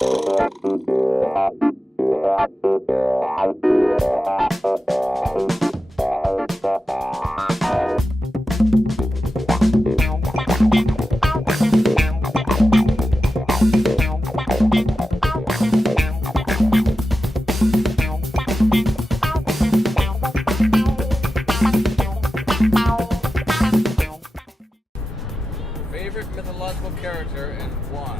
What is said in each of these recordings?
Favorite mythological character and why?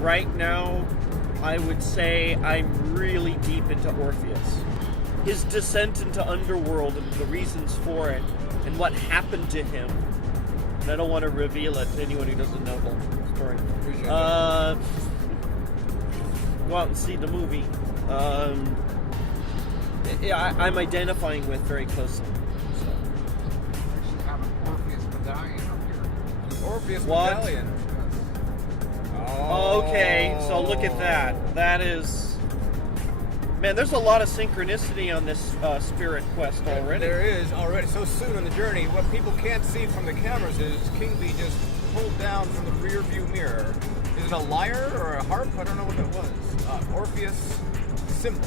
Right now, I would say I'm really deep into Orpheus. His descent into Underworld and the reasons for it, and what happened to him. And I don't want to reveal it to anyone who doesn't know the story. Go out and see the movie. I'm identifying with very closely. So. We should have an Orpheus medallion up here. Orpheus What? medallion. Okay, so look at that. That is... Man, there's a lot of synchronicity on this spirit quest already. There is already. So soon on the journey, what people can't see from the cameras is King Bee just pulled down from the rear view mirror. Is it a lyre or a harp? I don't know what it was. Orpheus symbol.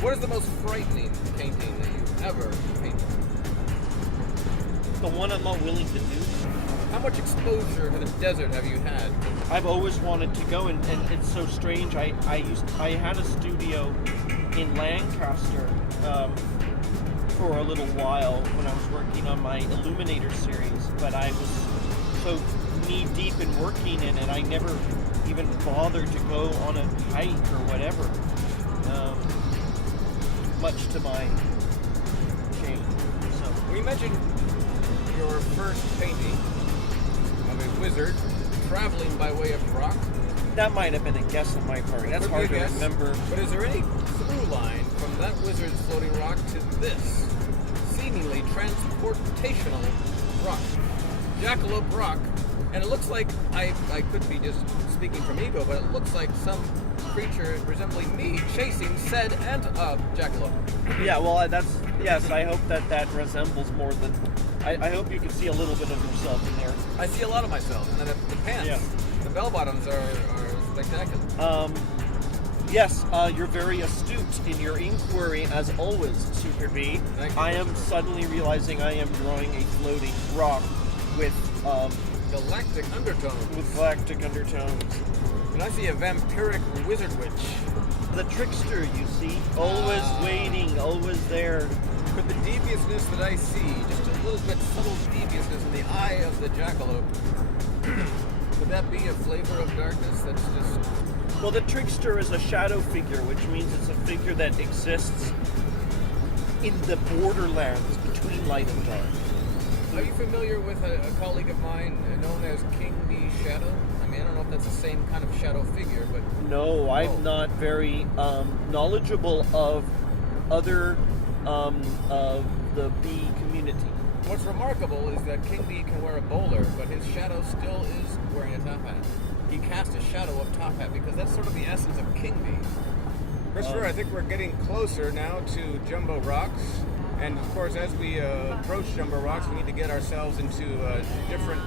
What is the most frightening painting that you've ever painted? The one I'm not willing to do. How much exposure to the desert have you had? I've always wanted to go, and it's so strange. I had a studio in Lancaster for a little while when I was working on my Illuminator series, but I was so knee deep in working in it, I never even bothered to go on a hike or whatever. Much to my shame. So We mentioned your first painting of a wizard traveling by way of rock. that might have been a guess on my part. That's hard to remember. But is there any through line from that wizard's floating rock to this seemingly transportational rock? Jackalope rock. And it looks like, I could be just speaking from ego, but it looks like some creature resembling me chasing said jackalope. Yeah, well, yes, I hope that resembles more than... I hope you can see a little bit of yourself in there. I see a lot of myself, and then the pants, the bell bottoms are spectacular. Yes, you're very astute in your inquiry, as always, Superbee. Thank you. I am suddenly realizing I am drawing a floating rock with galactic undertones. With galactic undertones. And I see a vampiric wizard witch. The trickster, you see, always waiting, always there. But the deviousness that I see, just a little bit subtle deviousness in the eye of the jackalope, would that be a flavor of darkness that's just... Well, the trickster is a shadow figure, which means it's a figure that exists in the borderlands between light and dark. Are you familiar with a colleague of mine known as King Bee Shadow? I mean, I don't know if that's the same kind of shadow figure, but... No, I'm not very knowledgeable of other of the bee community. What's remarkable is that King Bee can wear a bowler, but his shadow still is wearing a top hat. He cast a shadow of top hat because that's sort of the essence of King Bee. Christopher, I think we're getting closer now to Jumbo Rocks. And of course, as we approach Jumbo Rocks, we need to get ourselves into a different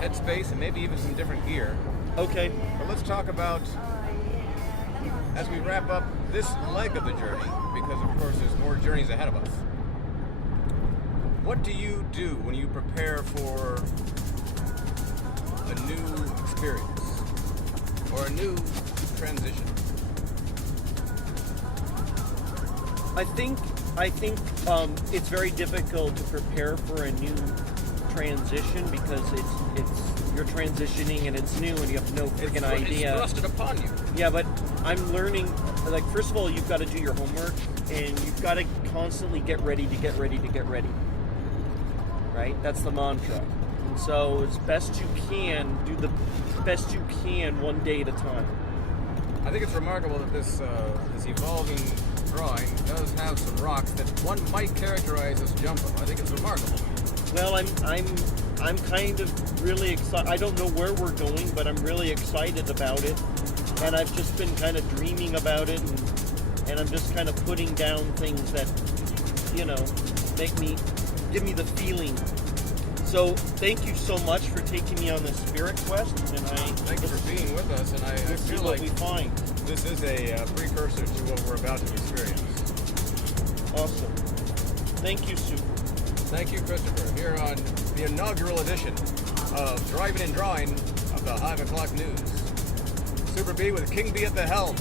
headspace and maybe even some different gear. Okay. But let's talk about, as we wrap up this leg of the journey, because of course there's more journeys ahead of us. What do you do when you prepare for a new experience or a new transition? I think it's very difficult to prepare for a new transition because it's you're transitioning and it's new and you have no freaking idea. It's thrusted upon you. Yeah, but I'm learning. Like, first of all, you've got to do your homework and you've got to constantly get ready to get ready to get ready. Right? That's the mantra. And so, as best you can, do the best you can one day at a time. I think it's remarkable that this evolving drawing does have some rocks that one might characterize as jumbo. I think it's remarkable. Well, I'm kind of really excited. I don't know where we're going, but I'm really excited about it. And I've just been kind of dreaming about it, and I'm just kind of putting down things that, give me the feeling. So thank you so much for taking me on this spirit quest, and Thank you for being with us, and I let's see feel what like we find. this is a precursor to what we're about to experience. Awesome. Thank you, Super. Thank you, Christopher, here on the inaugural edition of Driving and Drawing of the Hive O'Clock News. Superbee with King Bee at the helm.